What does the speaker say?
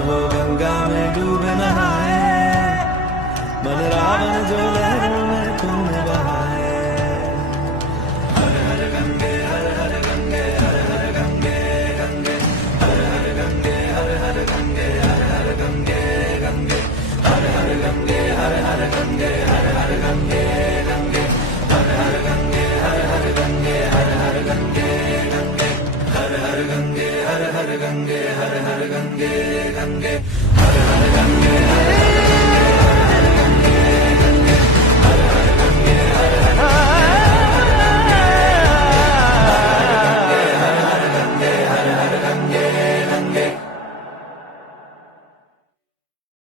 हो गंगा में डूब नहाए, मन रावण जो लहराए।